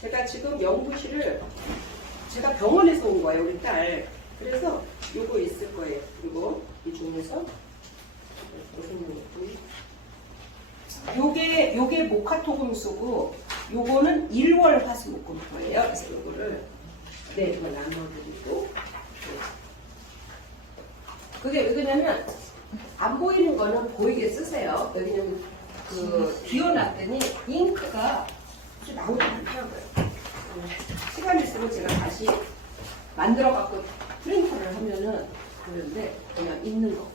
제가 지금 연구실을 제가 병원에서 온 거예요, 우리 딸. 그래서 요거 있을 거예요. 그리고 이 중에서 요게 모카토금수고 요거는 1월 화수목금토예요. 그래서 요거를 이걸 나눠드리고 그게 왜 그러냐면 안 보이는 거는 보이게 쓰세요. 왜냐면 비워놨더니 잉크가 나오지 않더라고요. 시간 있으면 제가 다시 만들어 갖고 프린터를 하면은 그런데 그냥 있는 거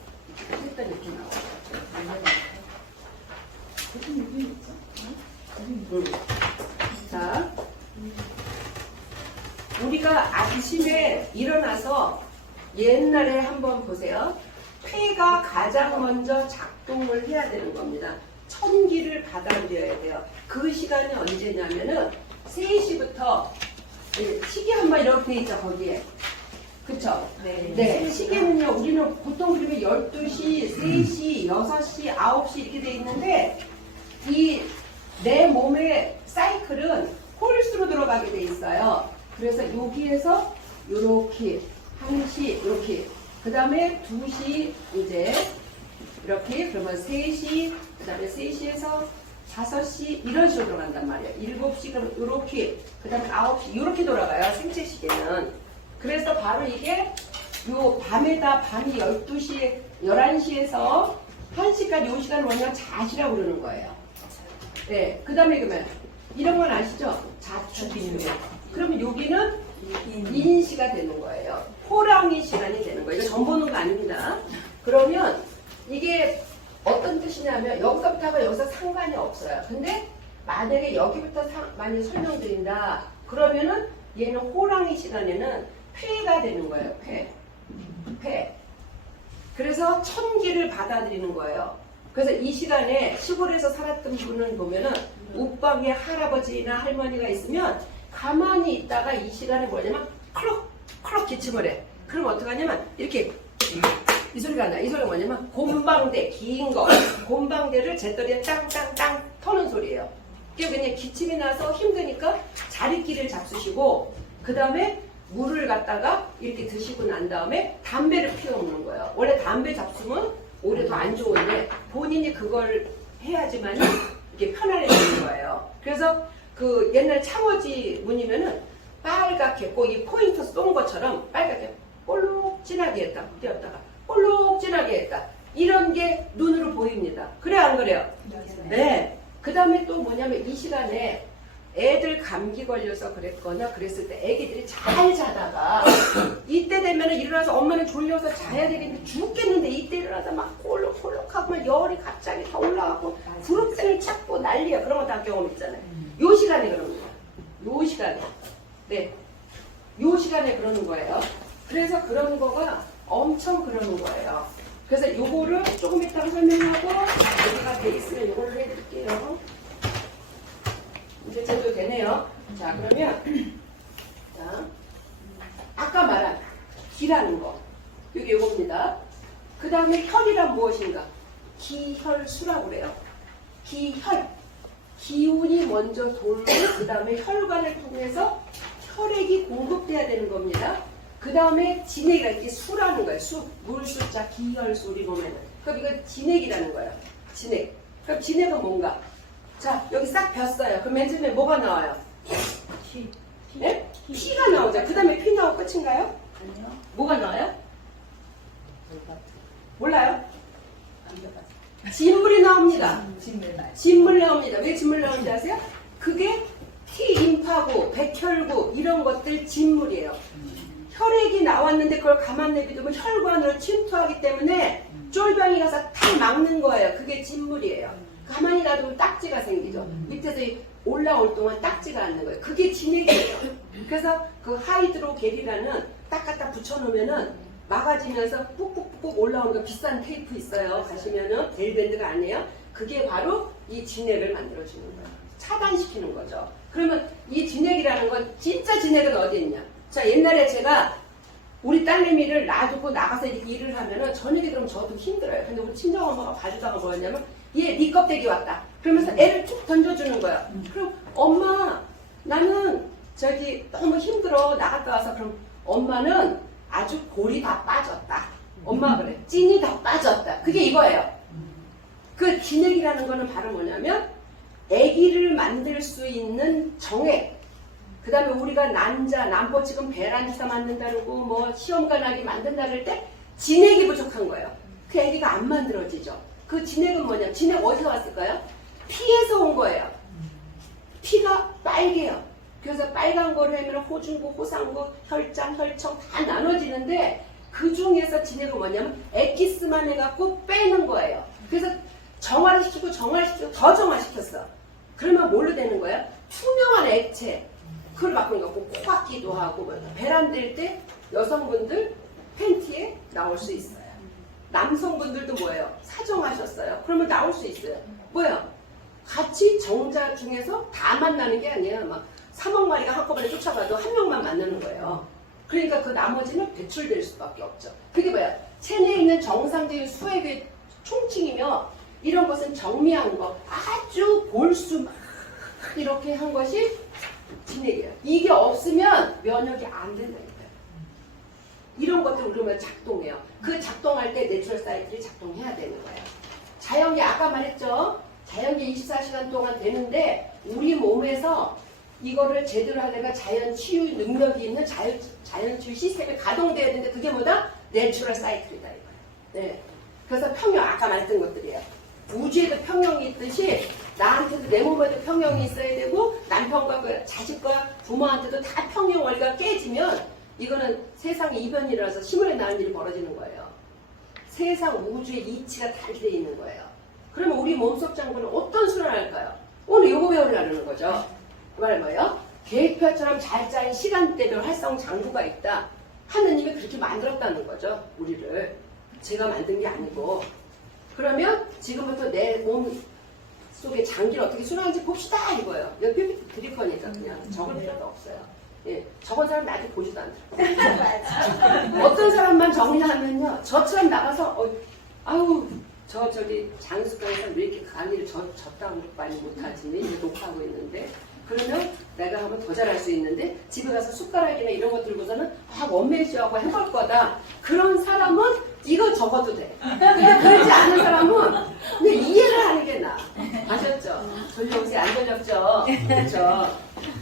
했더니 이렇게 나와요. 자, 우리가 아침에 일어나서 옛날에 한번 보세요. 폐가 가장 먼저 작동을 해야 되는 겁니다. 천기를 받아들여야 돼요. 그 시간이 언제냐면은 3시부터 시계 한번 이렇게 돼 있죠, 거기에. 그쵸? 네. 시계는요, 우리는 보통 그러면 12시, 3시, 6시, 9시 이렇게 돼 있는데, 내 몸의 사이클은 홀수로 들어가게 돼 있어요. 그래서 여기에서 요렇게, 1시, 이렇게. 그 다음에 2시, 이제, 이렇게, 그러면 3시, 그 다음에 3시에서 5시, 이런 식으로 들어간단 말이에요. 7시, 그럼 요렇게, 그 다음에 9시, 요렇게 돌아가요. 생체 시계는. 그래서 바로 이게, 밤이 12시, 11시에서 1시까지 요 시간을 뭐냐면 자시라고 그러는 거예요. 네. 그 다음에 그러면, 이런 건 아시죠? 자축인묘. 그러면 여기는 인시가 되는 거예요. 호랑이 시간이 되는 거예요. 이거 점 보는 거 아닙니다. 그러면 이게 어떤 뜻이냐면 여기서부터가 여기서 상관이 없어요. 근데 만약에 여기부터 많이 설명드린다. 그러면은 얘는 호랑이 시간에는 폐가 되는 거예요. 폐. 그래서 천기를 받아들이는 거예요. 그래서 이 시간에 시골에서 살았던 분을 보면은 옥방에 할아버지나 할머니가 있으면 가만히 있다가 이 시간에 뭐냐면 클럭 기침을 해. 그럼 어떡하냐면 이렇게 이 소리가 나. 이 소리가 뭐냐면 곰방대, 긴 거. 곰방대를 재떨이에 땅땅땅 터는 소리예요. 그게 그냥 기침이 나서 힘드니까 자리끼를 잡수시고 그 다음에 물을 갖다가 이렇게 드시고 난 다음에 담배를 피워먹는 거예요. 원래 담배 잡수면 오히려 더 안 좋은데 본인이 그걸 해야지만 이게 편안해지는 거예요. 그래서 그 옛날 창호지 문이면은 빨갛게 꼭 이 포인트 쏜 것처럼 빨갛게 볼록 진하게 했다. 띄었다가 볼록 진하게 했다. 이런 게 눈으로 보입니다. 그래 안 그래요? 네. 그 다음에 또 뭐냐면 이 시간에 애들 감기 걸려서 그랬거나 그랬을 때 애기들이 잘 자다가 이때 되면은 일어나서 엄마는 졸려서 자야 되겠는데 죽겠는데 이때 일어나서 막 콜록콜록하고 막 열이 갑자기 다 올라가고 부릅등을 찾고 난리야. 그런 거 다 경험 있잖아요. 요 시간에 그러는 거예요. 요 시간에. 네. 요 시간에 그러는 거예요. 그래서 그런 거가 엄청 그러는 거예요. 그래서 요거를 조금 이따가 설명하고 여기가 돼 있으면 요걸로 해드릴게요. 이제 제대로 되네요. 자, 그러면 자, 아까 말한 기라는 거. 여기 요겁니다. 그 다음에 혈이란 무엇인가? 기혈수라고 그래요. 기혈. 기운이 먼저 돌고 그 다음에 혈관을 통해서 혈액이 공급돼야 되는 겁니다. 그 다음에 진액이라 이렇게 수라는 거예요. 물수자 기혈수 우리 보면은. 그럼 이거 진액이라는 거예요. 진액. 그럼 진액은 뭔가? 자, 여기 싹 폈어요. 그럼 맨 처음에 뭐가 나와요? 피. 네? 피가 나오죠. 그 다음에 피 나오고 끝인가요? 아니요. 뭐가 나와요? 몰라요? 진물이 나옵니다. 진물 나옵니다. 왜 진물 나오는지 아세요? 그게 T임파구, 백혈구 이런 것들 진물이에요. 혈액이 나왔는데 그걸 가만 내비두면 혈관으로 침투하기 때문에 쫄병이 가서 탁 막는 거예요. 그게 진물이에요. 가만히 놔두면 딱지가 생기죠. 밑에서 올라올 동안 딱지가 않는 거예요. 그게 진액이에요. 그래서 그 하이드로겔이라는 딱 갖다 붙여놓으면은 막아지면서 꾹꾹꾹 올라오는 거 비싼 테이프 있어요. 가시면은 델밴드가 아니에요. 그게 바로 이 진액을 만들어주는 거예요. 차단시키는 거죠. 그러면 이 진액이라는 건 진짜 진액은 어디 있냐? 자, 옛날에 제가 우리 딸내미를 놔두고 나가서 이렇게 일을 하면은 저녁에 그러면 저도 힘들어요. 근데 우리 친정엄마가 봐주다가 뭐였냐면 얘 네 껍데기 왔다. 그러면서 애를 툭 던져주는 거야. 그럼 엄마 나는 저기 너무 힘들어 나갔다 와서 그럼 엄마는 아주 볼이 다 빠졌다. 엄마가 그래. 찐이 다 빠졌다. 그게 이거예요. 그 진액이라는 거는 바로 뭐냐면 아기를 만들 수 있는 정액. 그 다음에 우리가 남포 지금 배란주사 만든다고 뭐 시험관하게 만든다 그럴 때 진액이 부족한 거예요. 그 아기가 안 만들어지죠. 그 진액은 뭐냐? 진액 어디서 왔을까요? 피에서 온 거예요. 피가 빨개요. 그래서 빨간 거를 하면 호중구, 호상구, 혈장, 혈청 다 나눠지는데 그 중에서 진액은 뭐냐면 엑기스만 해갖고 빼는 거예요. 그래서 정화를 시키고 더 정화시켰어. 그러면 뭘로 되는 거예요? 투명한 액체. 그걸 갖고 있고 코박기도 하고 배란될 때 여성분들 팬티에 나올 수 있어요. 남성분들도 뭐예요? 사정하셨어요. 그러면 나올 수 있어요. 뭐예요? 같이 정자 중에서 다 만나는 게 아니에요. 막 3억 마리가 한꺼번에 쫓아가도 한 명만 만나는 거예요. 그러니까 그 나머지는 배출될 수밖에 없죠. 그게 뭐야? 체내에 있는 정상적인 수액의 총칭이며 이런 것은 정미한 거 아주 볼수 막 이렇게 한 것이 진액이에요. 이게 없으면 면역이 안 된다니까요. 이런 것들 우리가 작동해요. 그 작동할 때 내추럴 사이클이 작동해야 되는 거예요. 자연계 아까 말했죠. 자연계 24시간 동안 되는데 우리 몸에서 이거를 제대로 하려면 자연 치유 능력이 있는 자연 치유 시스템이 가동돼야 되는데 그게 뭐다? 내추럴 사이클이다 이거예요. 네. 그래서 평형 아까 말했던 것들이에요. 우주에도 평형이 있듯이 나한테도 내 몸에도 평형이 있어야 되고 남편과 그 자식과 부모한테도 다 평형 원리가 깨지면 이거는 세상의 이변이라서 시물에 나는 일이 벌어지는 거예요. 세상 우주의 이치가 달리 있는 거예요. 그러면 우리 몸속 장부는 어떤 수련을 할까요? 오늘 요거 배우려는 거죠. 그 말은 뭐예요? 계획표처럼 잘 짜인 시간대별 활성 장부가 있다. 하느님이 그렇게 만들었다는 거죠. 우리를. 제가 만든 게 아니고. 그러면 지금부터 내 몸 속에 장기를 어떻게 수련하는지 봅시다 이거예요. 여기 드릴 거니까 그냥 적을 필요도 없어요. 예, 적은 사람 나한테 보지도 않더라고요. 어떤 사람만 정리하면요. 저처럼 나가서 아우 저기 장수강에서 왜 이렇게 강의를 저따운 많이 못하지? 이제 녹화하고 있는데 그러면 내가 하면 더 잘할 수 있는데 집에 가서 숟가락이나 이런 거 들고서는 원맨쇼하고 해볼 거다. 그런 사람은 이거 적어도 돼. 그렇지 않은 사람은 그냥 이해를 하는 게 나아. 아셨죠? 전혀오세요. 안 전혔죠? 그렇죠?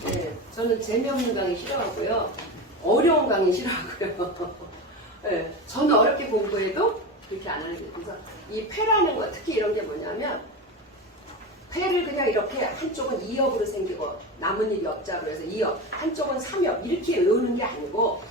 네, 저는 재미없는 강의 싫어하고요. 어려운 강의 싫어하고요. 네, 저는 어렵게 공부해도 그렇게 안 하는 게 그래서 이 패라는 거 특히 이런 게 뭐냐면 패를 그냥 이렇게 한쪽은 2업으로 생기고 나뭇잎이 업자로 해서 2업 한쪽은 3업 이렇게 외우는 게 아니고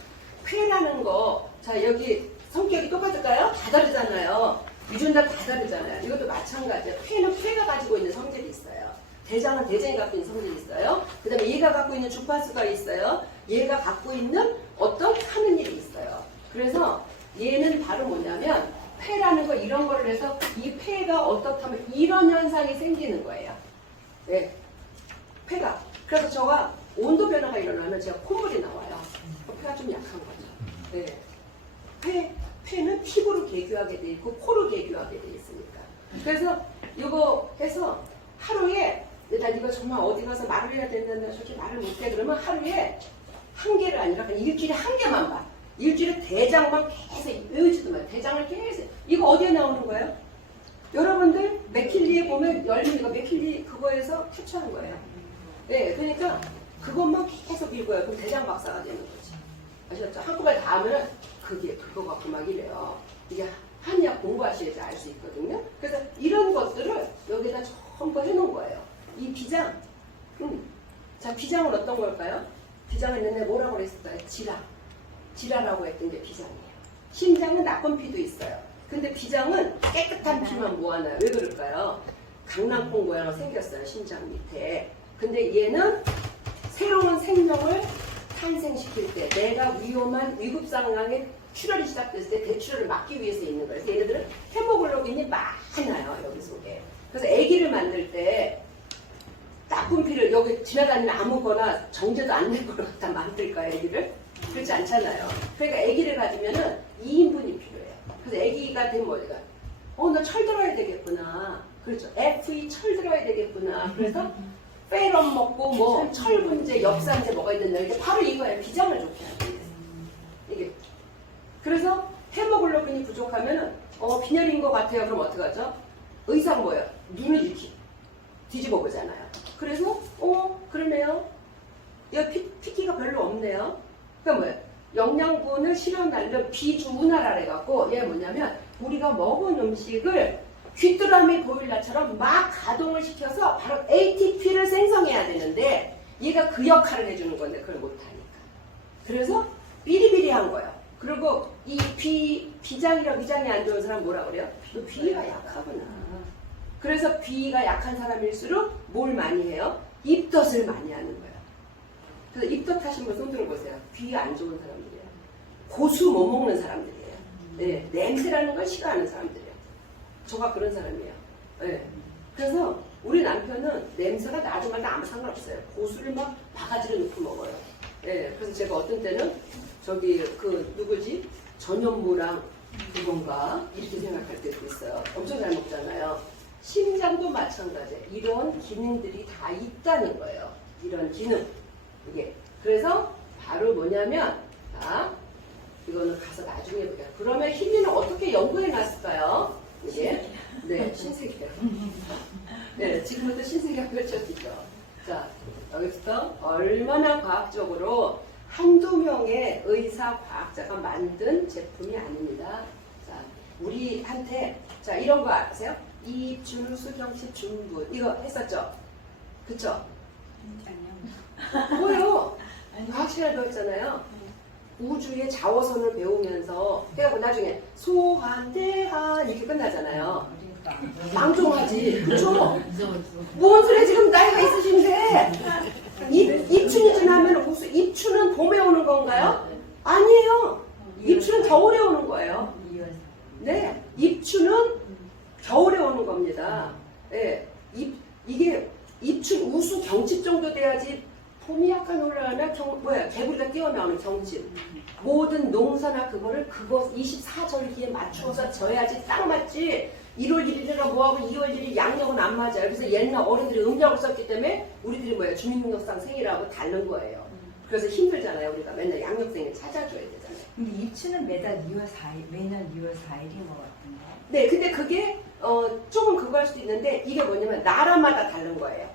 패라는 거 자 여기 성격이 똑같을까요? 다 다르잖아요. 유전자 다 다르잖아요. 이것도 마찬가지예요. 패는 패가 가지고 있는 성질이 있어요. 대장은 대장이 갖고 있는 성질이 있어요. 그 다음에 얘가 갖고 있는 주파수가 있어요. 얘가 갖고 있는 어떤 하는 일이 있어요. 그래서 얘는 바로 뭐냐면 폐라는 거 이런 거를 해서 이 폐가 어떻다면 이런 현상이 생기는 거예요. 네. 폐가. 그래서 저가 온도 변화가 일어나면 제가 콧물이 나와요. 폐가 좀 약한 거죠. 네. 폐는 피부로 개교하게 돼 있고 코로 개교하게 돼 있으니까. 그래서 이거 해서 하루에 일단 이거 정말 어디 가서 말을 해야 된다는데 솔직히 말을 못해 그러면 하루에 한 개를 아니라 일주일에 한 개만 봐. 일주일에 대장만 계속 외우지도 마요. 대장을 계속. 이거 어디에 나오는 거예요? 여러분들 맥킬리에 보면 열린 이거 맥킬리 그거에서 캡처한 거예요. 네, 그러니까 그것만 계속 읽어요. 그럼 대장 박사가 되는 거지. 아셨죠? 한꺼번에 다 하면은 그거 갖고 막 이래요. 이게 한의학 공부하셔야지 알 수 있거든요. 그래서 이런 것들을 여기다 전부 해놓은 거예요. 이 비장. 자, 비장은 어떤 걸까요? 비장은 옛날에 뭐라고 그랬을까요? 지라라고 했던 게 비장이에요. 심장은 나쁜 피도 있어요. 근데 비장은 깨끗한 피만 모아놔요. 왜 그럴까요? 강낭콩 모양으로 생겼어요. 심장 밑에. 근데 얘는 새로운 생명을 탄생시킬 때 내가 위험한 위급 상황에 출혈이 시작됐을 때 대출혈을 막기 위해서 있는 거예요. 그래서 얘네들은 헤모글로빈이 많아요. 여기 속에. 그래서 아기를 만들 때 나쁜 피를 여기 지나다니는 아무거나 정제도 안 된 걸 갖다 만들까요? 아기를? 그렇지 않잖아요. 그러니까 아기를 가지면은 2인분이 필요해요. 그래서 아기가 되면 어디가? 나 철 들어야 되겠구나. 그렇죠. Fe 철 들어야 되겠구나. 그래서 페럼 먹고 뭐 철분제, 엽산제 먹어야 된다. 이게 바로 이거예요. 비장을 좋게 하기 위해서. 이게. 그래서 헤모글로빈이 부족하면은 빈혈인 것 같아요. 그럼 어떡하죠? 의사가 뭐예요? 눈을 이렇게 뒤집어 보잖아요. 그래서 그러네요. 여기 피기가 별로 없네요. 그러니까 뭐예요? 영양분을 실어 날려 비주문화라 해갖고 얘 뭐냐면 우리가 먹은 음식을 귀뚜라미 보일러처럼 막 가동을 시켜서 바로 ATP를 생성해야 되는데 얘가 그 역할을 해주는 건데 그걸 못하니까. 그래서 비리비리한 거예요. 그리고 이 비장이랑 위장이 안 좋은 사람 뭐라 그래요? 너 비위가 약하구나. 그래서 비위가 약한 사람일수록 뭘 많이 해요? 입덧을 많이 하는 거예요. 그래서 입덧 하신 분 손 들어보세요. 비위 안 좋은 사람들이에요. 고수 못 먹는 사람들이에요. 네, 냄새라는 걸 싫어하는 사람들이에요. 저가 그런 사람이에요. 네. 그래서 우리 남편은 냄새가 나도 말도 아무 상관없어요. 고수를 막 바가지로 넣고 먹어요. 네. 그래서 제가 어떤 때는 저기 누구지? 전현무랑 그건가 이렇게 생각할 때도 있어요. 엄청 잘 먹잖아요. 심장도 마찬가지예요. 이런 기능들이 다 있다는 거예요. 이런 기능. 이게. 그래서 바로 뭐냐면 이거는 가서 나중에 보자. 그러면 힐리는 어떻게 연구해 놨을까요? 이게 네, 신세계학. 네, 지금부터 신세계학 펼쳐지죠. 자, 여기서 얼마나 과학적으로 한두 명의 의사 과학자가 만든 제품이 아닙니다. 자, 우리한테 자 이런 거 아세요? 이입준, 수경식, 중분 이거 했었죠? 그쵸? 뭐예요? 과학 시간에 배웠잖아요. 우주의 자워선을 배우면서 해갖고 나중에 소한, 대한 이렇게 끝나잖아요. 망종하지. 그쵸? 뭔 소리야 지금 나이가 있으신데 입춘이 지나면 입춘은 봄에 오는 건가요? 아니에요. 입춘은 겨울에 오는 거예요. 네, 입춘은 겨울에 오는 겁니다. 네, 이게 입춘 우수 경칩 정도 돼야지 봄이 약간 올라가면 개구리가 뛰어나오는 경칩. 모든 농사나 그거 24절기에 맞추어서 져야지 딱 맞지. 1월 1일이라 뭐하고 2월 1일 양력은 안 맞아요. 그래서 옛날 어른들이 음력을 썼기 때문에 우리들이 주민등록상 생일하고 다른 거예요. 그래서 힘들잖아요. 우리가 맨날 양력생일 찾아줘야 되잖아요. 근데 입추는 매년 2월 4일인 것 같은데. 네, 근데 그게 조금 그거 할 수도 있는데 이게 뭐냐면 나라마다 다른 거예요.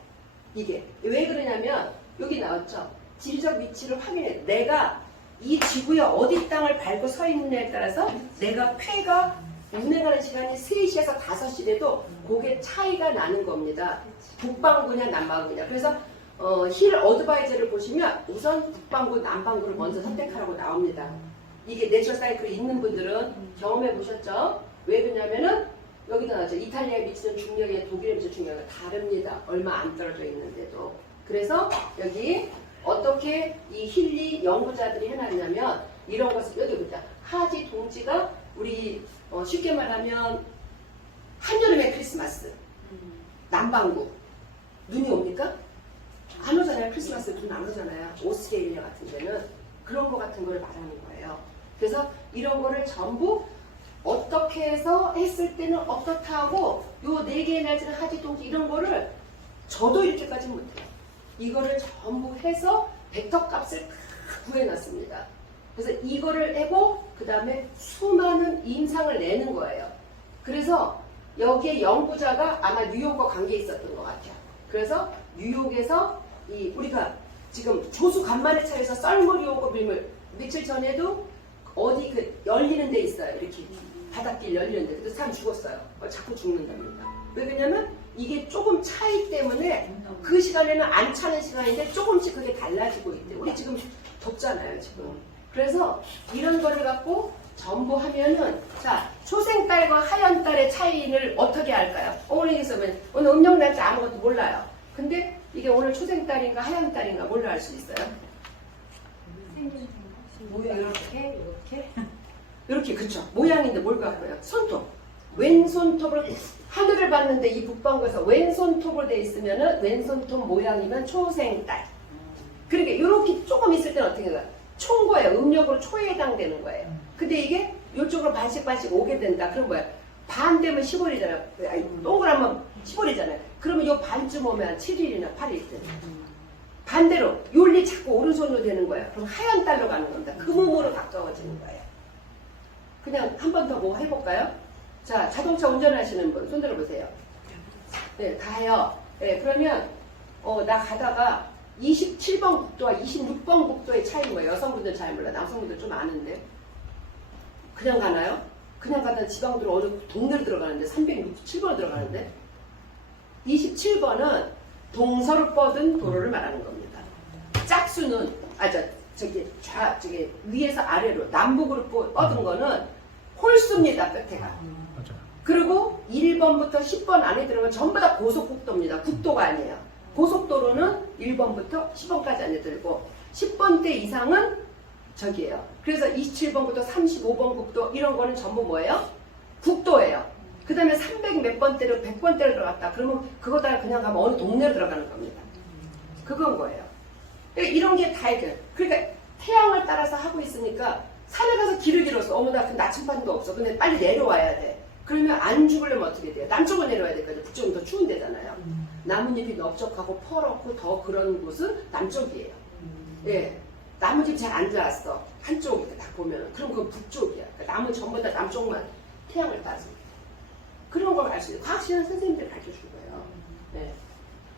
이게 왜 그러냐면 여기 나왔죠. 지리적 위치를 확인해. 내가 이 지구의 어디 땅을 밟고 서 있느냐에 따라서 내가 폐가 운행하는 시간이 3시에서 5시래도 그게 차이가 나는 겁니다. 북반구냐 남반구냐. 그래서 힐 어드바이저를 보시면 우선 북반구, 남반구를 먼저 선택하라고 나옵니다. 이게 내추럴 사이클이 있는 분들은 경험해 보셨죠? 왜 그러냐면은 여기도 나왔죠. 이탈리아에 미치는 중력이 독일에 미치는 중력이 다릅니다. 얼마 안 떨어져 있는데도. 그래서 여기 어떻게 이 힐리 연구자들이 해놨냐면 이런 것을 여기 보자. 하지 동지가 우리 쉽게 말하면 한여름의 크리스마스 남반구 눈이 옵니까? 안 오잖아요. 크리스마스 눈 안 오잖아요. 오스트레일리아 같은 데는 그런 거 같은 걸 말하는 거예요. 그래서 이런 거를 전부 어떻게 해서 했을 때는 어떻다 하고 요 4개의 에너지는 하지 동지 이런 거를 저도 이렇게까지 못해요. 이거를 전부 해서 벡터 값을 구해놨습니다. 그래서 이거를 해고 그 다음에 수많은 임상을 내는 거예요. 그래서 여기에 연구자가 아마 뉴욕과 관계 있었던 것 같아요. 그래서 뉴욕에서 우리가 지금 조수 간만에 차에서 썰물이 오고 밀물 며칠 전에도 어디 열리는 데 있어요. 이렇게 바닷길 열리는 데. 그래서 사람 죽었어요. 자꾸 죽는답니다. 왜 그러냐면 이게 조금 차이 때문에 그 시간에는 안 차는 시간인데 조금씩 그게 달라지고 있대. 우리 지금 덥잖아요, 지금. 그래서 이런 거를 갖고 전부 하면은 자, 초생딸과 하얀딸의 차이를 어떻게 할까요? 오늘 음력 날짜 아무것도 몰라요. 근데 이게 오늘 초생딸인가 하얀딸인가 뭘로 알 수 있어요? 이렇게 그쵸. 모양인데 뭘 갖고요? 손톱. 왼손톱을 하늘을 봤는데 이 북반구에서 왼손톱으로 돼 있으면은 왼손톱 모양이면 초생딸. 그러니까 이렇게 조금 있을 때는 어떻게 해요? 초인 거예요. 음력으로 초에 해당되는 거예요. 근데 이게 이쪽으로 반씩 오게 된다. 그럼 뭐야? 반 되면 15일이잖아요. 동그라면 15일이잖아요. 그러면 요 반쯤 오면 7일이나 8일쯤. 반대로 요리 자꾸 오른손으로 되는 거예요. 그럼 하얀 달로 가는 겁니다. 금음으로 가까워지는 거예요. 그냥 한 번 더 뭐 해볼까요? 자, 자동차 운전하시는 분 손 들어보세요. 네, 가요. 네, 그러면 나 가다가 27번 국도와 26번 국도의 차이인 거예요. 여성분들 잘 몰라. 남성분들 좀 아는데. 그냥 가나요? 그냥 가다 지방도로 어느 동네로 들어가는데 367번으로 들어가는데 27번은 동서로 뻗은 도로를 말하는 겁니다. 짝수는 저기 위에서 아래로 남북으로 뻗은 거는 홀수입니다. 끝에가. 맞아요. 그리고 1번부터 10번 안에 들어가면 전부 다 고속국도입니다. 국도가 아니에요. 고속도로는 1번부터 10번까지 안에 들고 10번대 이상은 저기예요. 그래서 27번부터 35번 국도 이런 거는 전부 뭐예요? 국도예요. 그 다음에 300 몇 번대로 100번대로 들어갔다. 그러면 그거다가 그냥 가면 어느 동네로 들어가는 겁니다. 그건 거예요. 이런 게 다 해결. 그러니까 태양을 따라서 하고 있으니까 산에 가서 길을 길어서 어머나 그 나침반도 없어. 근데 빨리 내려와야 돼. 그러면 안 죽으려면 어떻게 돼요? 남쪽으로 내려와야 될거죠. 북쪽은 더 추운 데잖아요. 나뭇잎이 넓적하고 퍼렇고 더 그런 곳은 남쪽이에요. 예. 나무집 잘 안 자랐어. 한쪽 이렇게 딱 보면. 그럼 그건 북쪽이야. 그러니까 나무 전부 다 남쪽만 태양을 따서. 그런 걸 알 수 있어요. 과학시간 선생님들이 가르쳐 줄 거예요. 네.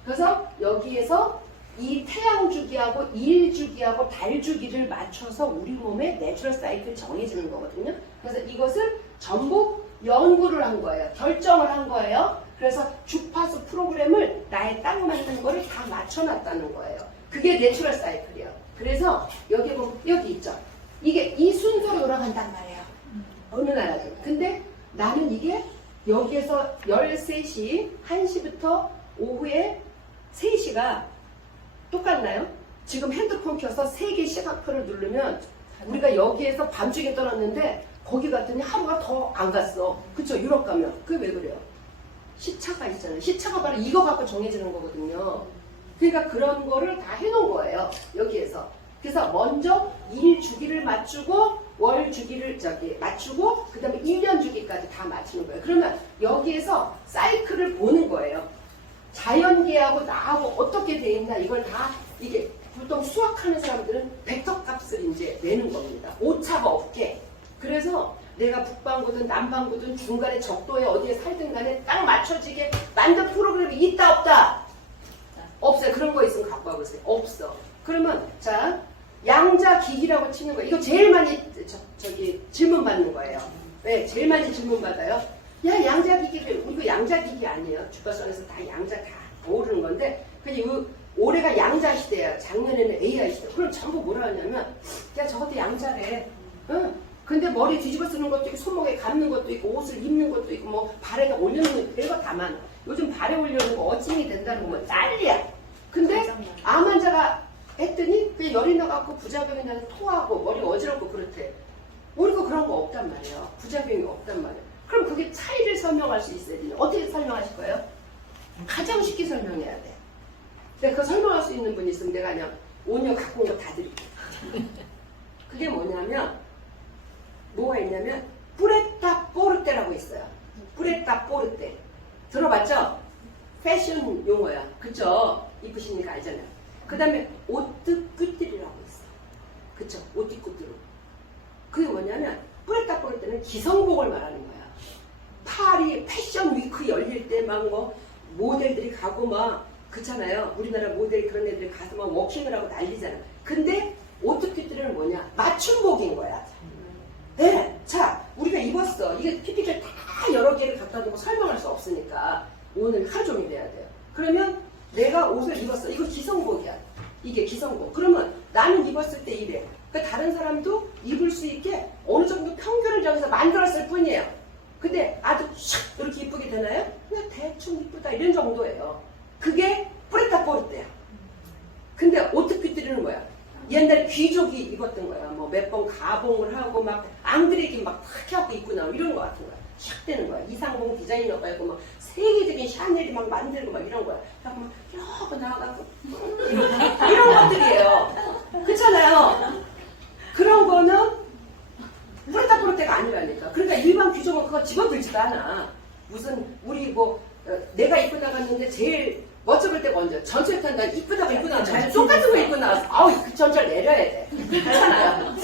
그래서 여기에서 이 태양 주기하고 일 주기하고 달 주기를 맞춰서 우리 몸의 내추럴 사이클이 정해지는 거거든요. 그래서 이것을 전부 연구를 한 거예요. 결정을 한 거예요. 그래서 주파수 프로그램을 나에 딱 맞는 거를 다 맞춰놨다는 거예요. 그게 내추럴 사이클이에요. 그래서 여기 보면 여기 있죠. 이게 이 순서로 돌아간단 말이에요. 어느 나라든. 근데 나는 이게 여기에서 13시, 1시부터 오후에 3시가 똑같나요? 지금 핸드폰 켜서 3개 시각표를 누르면 우리가 여기에서 밤중에 떠났는데 거기 갔더니 하루가 더 안 갔어. 그쵸? 유럽 가면. 그게 왜 그래요? 시차가 있잖아요. 시차가 바로 이거 갖고 정해지는 거거든요. 그러니까 그런 거를 다 해놓은 거예요. 여기에서. 그래서 먼저 일 주기를 맞추고 월 주기를 맞추고 그 다음에 1년 주기까지 다 맞추는 거예요. 그러면 여기에서 사이클을 보는 거예요. 자연계하고 나하고 어떻게 돼 있나 이걸 다 이게 보통 수학하는 사람들은 벡터 값을 이제 내는 겁니다. 오차가 없게. 그래서 내가 북반구든 남반구든 중간에 적도에 어디에 살든 간에 딱 맞춰지게 만든 프로그램이 있다 없다? 없어요. 그런 거 있으면 갖고 와보세요. 없어. 그러면 자 양자기기라고 치는 거 이거 제일 많이 질문 받는 거예요. 네, 제일 많이 질문 받아요. 야 양자기기를 이거 양자기기 아니에요. 주파수에서 다 양자 다 모르는 건데 그냥 올해가 양자 시대야. 작년에는 AI 시대. 그럼 전부 뭐라 하냐면 야 저것도 양자래. 응. 근데 머리 뒤집어 쓰는 것도 있고 손목에 감는 것도 있고 옷을 입는 것도 있고 뭐 발에다 올려놓는 거 별거 다 많아. 요즘 발에 올려놓는 거 어칭이 된다는 거 뭐 난리야. 근데 암 환자가 했더니 그냥 열이 나갖고 부작용이 나서 토하고 머리 어지럽고 그렇대. 우리가 그런 거 없단 말이에요. 부작용이 없단 말이에요. 그럼 그게 차이를 설명할 수 있어야 돼요. 어떻게 설명하실 거예요? 가장 쉽게 설명해야 돼. 근데 그 설명할 수 있는 분이 있으면 내가 그냥 5년 갖고 온 거 다 드릴게. 그게 뭐냐면 뭐가 있냐면 뿌레타 포르테라고 있어요. 뿌레타 포르테. 들어봤죠? 패션 용어야. 그쵸? 이쁘시니까 알잖아요. 그 다음에 오뜨꾸띠리라고 있어. 그쵸? 오띠꾸띠로. 그게 뭐냐면 뿌레타 포르테는 기성복을 말하는 거야. 파리 패션 위크 열릴 때 막 뭐 모델들이 가고 막 그렇잖아요. 우리나라 모델 그런 애들이 가서 막 워킹을 하고 난리잖아. 근데 오뜨꾸띠리는 뭐냐? 맞춤복인 거야. 네, 자, 우리가 입었어. 이게 PPT를 다 여러 개를 갖다 두고 설명할 수 없으니까 오늘 하루 종일 해야 돼요. 그러면 내가 옷을 입었어. 이거 기성복이야. 이게 기성복. 그러면 나는 입었을 때 이래. 그러니까 다른 사람도 입을 수 있게 어느 정도 평균을 정해서 만들었을 뿐이에요. 근데 아주 샥 이렇게 이쁘게 되나요? 그냥 대충 이쁘다 이런 정도예요. 그게 뿌레타 포르테야. 근데 오뜨꾸띠리는 뭐야? 옛날에 귀족이 입었던 거야. 뭐 몇 번 가봉을 하고 막 앙드레기 막 탁 하고 입고 나오고 이런 거 같은 거야. 샥 되는 거야. 이상봉 디자이너가 있고 막 세계적인 샤넬이 막 만들고 막 이런 거야. 그래서 막 이러고 나와갖고 이런 것들이에요. 그렇잖아요. 그런 거는 뿌레타 포르테가 아니라니까. 그러니까 일반 귀족은 그거 집어들지도 않아. 무슨 우리 뭐 내가 입고 똑같은 거 입고 나왔어. 아우, 그 전철 내려야 돼. 그렇잖아요.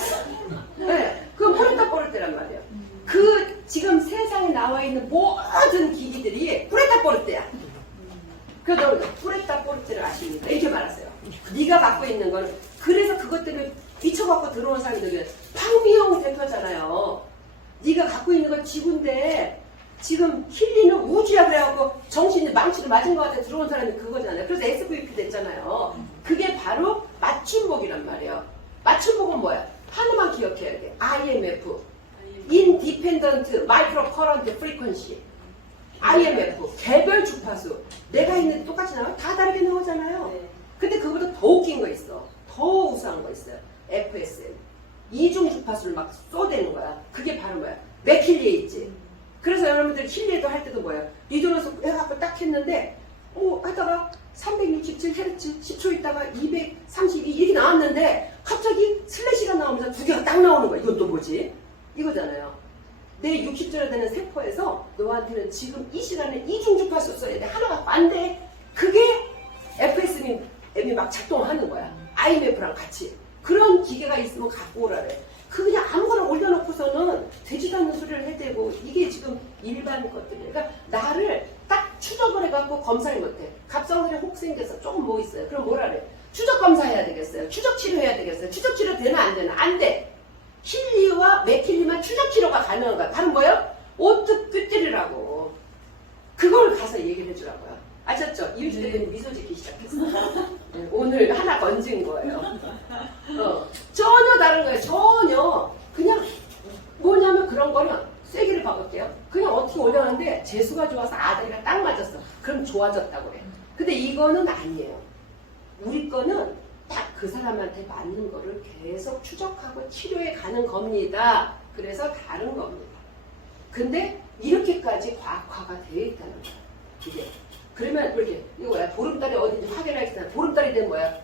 네, 그건 포르타포르테란 말이에요. 그 지금 세상에 나와 있는 모든 기기들이 포르타포르테야. 그래도 포르타포르테를 아십니까? 이렇게 말하세요. 네가 갖고 있는 거는 그래서 그것 때문에 미쳐갖고 들어온 사람들이 황미영 대표잖아요. 네가 갖고 있는 건 지구인데 지금 힐리는 우주야 그래갖고 정신이 망치를 맞은 것 같아 들어온 사람이 그거잖아요. 그래서 SVP 됐잖아요. 그게 바로 맞춤복이란 말이에요. 맞춤복은 뭐야? 하나만 기억해야 돼. IMF, Independent Microcurrent Frequency. IMF, 개별 주파수. 내가 있는 똑같이 나와? 다 다르게 나오잖아요. 근데 그거보다 더 웃긴 거 있어. 더 우수한 거 있어요. FSM. 이중 주파수를 막 쏘대는 거야. 그게 바로 뭐야? 맥힐리에 있지. 그래서 여러분들 힐리에도 할 때도 뭐야? 리조너스 해갖고 딱 했는데 하다가 367Hz 10초 있다가 232 이렇게 나왔는데 갑자기 슬래시가 나오면서 두 개가 딱 나오는 거야. 이건 또 뭐지? 이거잖아요. 내 60조나 되는 세포에서 너한테는 지금 이 시간에 이중 주파수 써야 돼. 하나가 안 돼. 그게 FSM이 막 작동하는 거야. IMF랑 같이. 그런 기계가 있으면 갖고 오라래. 그냥 아무거나 올려놓고서는 되지도 않는 소리를 해대고 이게 지금 일반 것들이에요. 그러니까 나를 딱 추적을 해갖고 검사를 못해. 갑상선에 혹 생겨서 조금 뭐 있어요. 그럼 뭐라래? 추적 검사해야 되겠어요. 추적 치료해야 되겠어요. 추적 치료 되나 안 되나? 안 돼. 힐리와 맥힐리만 추적 치료가 가능한 거야. 다른 뭐요? 오트 꿰뜨리라고. 그걸 가서 얘기를 해주라고요. 아셨죠? 이유주 대표님 미소 짓기 시작했어요. 네, 오늘 하나 건진 거예요. 전혀 다른 거예요. 전혀. 그냥 뭐냐면 그런 거는 쐐기를 박을게요. 그냥 어떻게 올려놨는데 재수가 좋아서 아들이랑 딱 맞았어. 그럼 좋아졌다고 그래. 근데 이거는 아니에요. 우리 거는 딱 그 사람한테 맞는 거를 계속 추적하고 치료해 가는 겁니다. 그래서 다른 겁니다. 근데 이렇게까지 과학화가 되어 있다는 거예요. 이게. 그러면 이렇게 이거 뭐야? 보름달이 어딘지 확인하겠다. 보름달이 된 뭐야?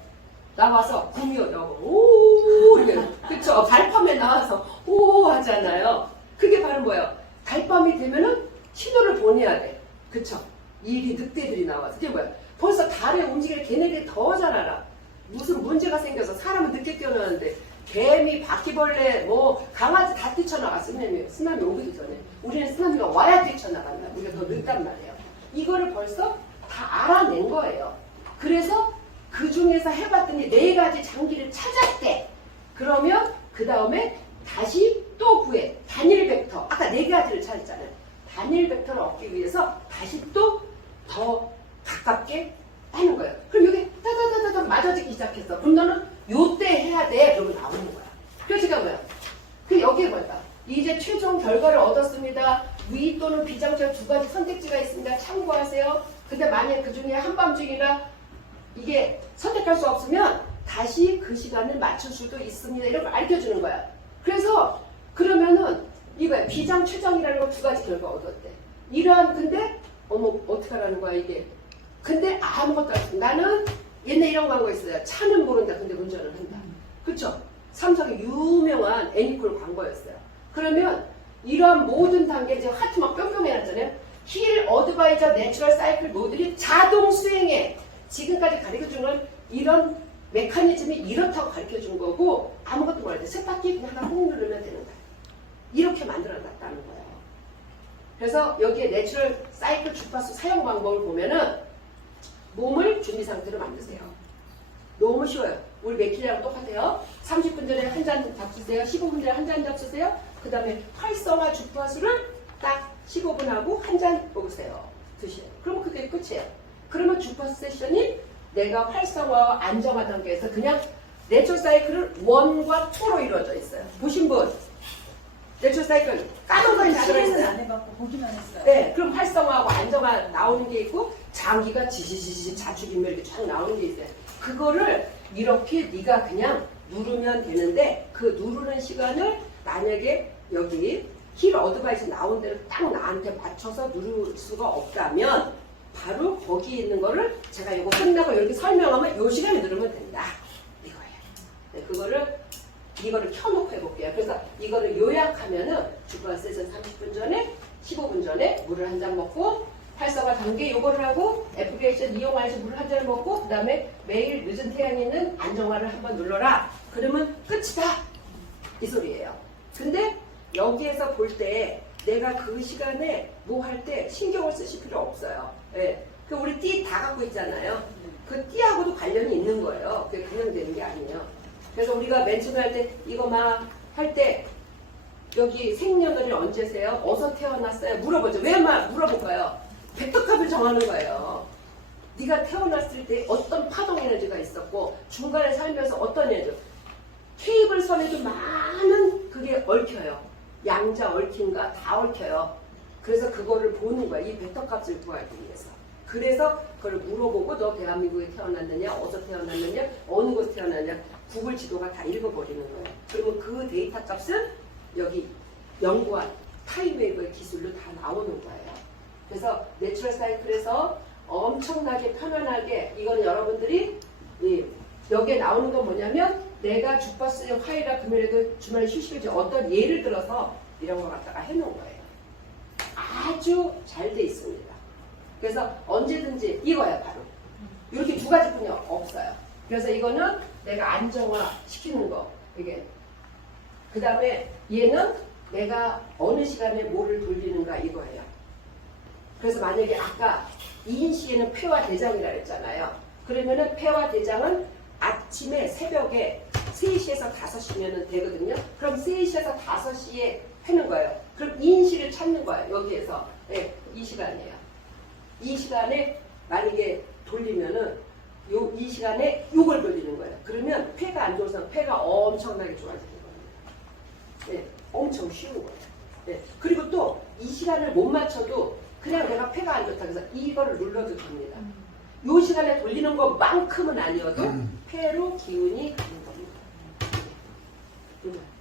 나와서 구미호 여보 오 이게 그쵸? 달밤에 나와서 오 하잖아요. 그게 바로 뭐예요? 달밤이 되면은 신호를 보내야 돼. 그쵸? 일이 늑대들이 나와서 그게 뭐야? 벌써 달에 움직이는 걔네들이 더 잘 알아. 무슨 문제가 생겨서 사람은 늦게 깨어나는데 개미, 바퀴벌레, 뭐 강아지 다 뛰쳐나가. 쓰나미 오기도 전에 우리는 쓰나미가 와야 뛰쳐나간다. 우리가 더 늦단 말이에요. 이거를 벌써 다 알아낸 거예요. 그래서 그 중에서 해봤더니 4가지 장기를 찾았대. 그러면 그 다음에 다시 또 구해. 단일 벡터. 아까 4가지를 찾았잖아요. 단일 벡터를 얻기 위해서 다시 또 더 가깝게 하는 거예요. 그럼 여기 따다다다다 맞아지기 시작했어. 그럼 너는 요때 해야 돼. 그러면 나오는 거야. 표시가 뭐야? 그 여기에 뭐야? 이제 최종 결과를 얻었습니다. 위 또는 비장철 2가지 선택지가 있습니다. 참고하세요. 근데 만약 그 중에 한밤중이라 이게 선택할 수 없으면 다시 그 시간을 맞출 수도 있습니다. 이런 걸 알려주는 거야. 그래서 그러면은 이거야. 비장 최종이라는 거 2가지 결과 얻었대. 이러한 근데 어머 어떡하라는 거야 이게. 근데 아무것도 안 했어. 나는 옛날 이런 광고 있어요. 차는 모른다. 근데 운전을 한다. 그쵸? 삼성의 유명한 애니콜 광고였어요. 그러면 이러한 모든 단계 이제 하트 막 뿅뿅 해놨잖아요. 힐 어드바이저 내추럴 사이클 모듈이 자동 수행해. 지금까지 가르쳐준 건 이런 메커니즘이 이렇다고 가르쳐준 거고 아무것도 몰라야 돼. 세탁기 그냥 하나 꾹 누르면 되는 거야. 이렇게 만들어놨다는 거예요. 그래서 여기에 내추럴 사이클 주파수 사용 방법을 보면은 몸을 준비 상태로 만드세요. 너무 쉬워요. 우리 맥힐이랑 똑같아요. 30분 전에 한 잔 잡수세요. 15분 전에 한 잔 잡수세요. 그 다음에 활성화 주파수를 딱 15분 하고 한 잔 먹으세요. 드세요. 그러면 그게 끝이에요. 그러면 주파수 세션이 내가 활성화 안정화 단계에서 그냥 내추럴 사이클을 1과 2로 이루어져 있어요. 보신 분? 내추럴 사이클 까만 거에 다 들어있어요. 안 해봤고 보기만 했어요. 네, 그럼 활성화하고 안정화 나오는 게 있고 장기가 지지지지 자축인멸 이렇게 쫙 나오는 게 있어요. 그거를 이렇게 네가 그냥 누르면 되는데 그 누르는 시간을 만약에 여기 힐 어드바이스 나온 대로 딱 나한테 맞춰서 누를 수가 없다면 바로 거기 있는 거를 제가 이거 끝나고 이렇게 설명하면 이 시간에 누르면 된다. 이거예요. 네, 이거를 켜놓고 해볼게요. 그래서 이거를 요약하면은 주파수 세션 30분 전에 15분 전에 물을 한 잔 먹고 활성화 단계 요거를 하고 애플리케이션 이용하면서 물 한 잔을 먹고 그 다음에 매일 늦은 태양이 있는 안정화를 한번 눌러라. 그러면 끝이다. 이 소리예요. 근데 여기에서 볼 때 내가 그 시간에 뭐 할 때 신경을 쓰실 필요 없어요. 예. 그 우리 띠 다 갖고 있잖아요. 그 띠하고도 관련이 있는 거예요. 그게 그냥 되는 게 아니에요. 그래서 우리가 맨 처음에 할 때 이거 막 할 때 여기 생년월일 언제세요? 어디서 태어났어요? 물어보죠. 왜 막 물어볼까요? 벡터값을 정하는 거예요. 네가 태어났을 때 어떤 파동 에너지가 있었고 중간에 살면서 어떤 에너지 케이블 선에도 많은 그게 얽혀요. 양자 얽힌가 다 얽혀요. 그래서 그거를 보는 거야. 이 벡터값을 구하기 위해서. 그래서 그걸 물어보고 너 대한민국에 태어났느냐, 어디서 태어났느냐, 어느 곳에 태어났느냐 구글 지도가 다 읽어버리는 거예요. 그러면 그 데이터 값은 여기 연구한 타임웨이브의 기술로 다 나오는 거예요. 그래서 내추럴 사이클에서 엄청나게 편안하게 이거는 여러분들이 여기에 나오는 건 뭐냐면 내가 주파수 화요일이나 금요일에도 주말에 휴식이지 어떤 예를 들어서 이런 거 갖다가 해놓은 거예요. 아주 잘 돼 있습니다. 그래서 언제든지 이거야 바로. 이렇게 두 가지뿐이 없어요. 그래서 이거는 내가 안정화 시키는 거. 이게 그 다음에 얘는 내가 어느 시간에 뭐를 돌리는가 이거예요. 그래서 만약에 아까 이인시에는 폐와 대장이라 그랬잖아요. 그러면은 폐와 대장은 아침에 새벽에 3시에서 5시면 되거든요. 그럼 3시에서 5시에 하는 거예요. 그럼 이인시를 찾는 거예요. 여기에서. 네, 이 시간이에요. 이 시간에 만약에 돌리면은 이 시간에 요걸 돌리는 거예요. 그러면 폐가 안 좋아서 폐가 엄청나게 좋아지는 겁니다. 네, 엄청 쉬운 거예요. 네, 그리고 또 이 시간을 못 맞춰도 그냥 내가 폐가 안 좋다 그래서 이거를 눌러도 됩니다. 요 시간에 돌리는 것만큼은 아니어도 폐로 기운이 가는 겁니다.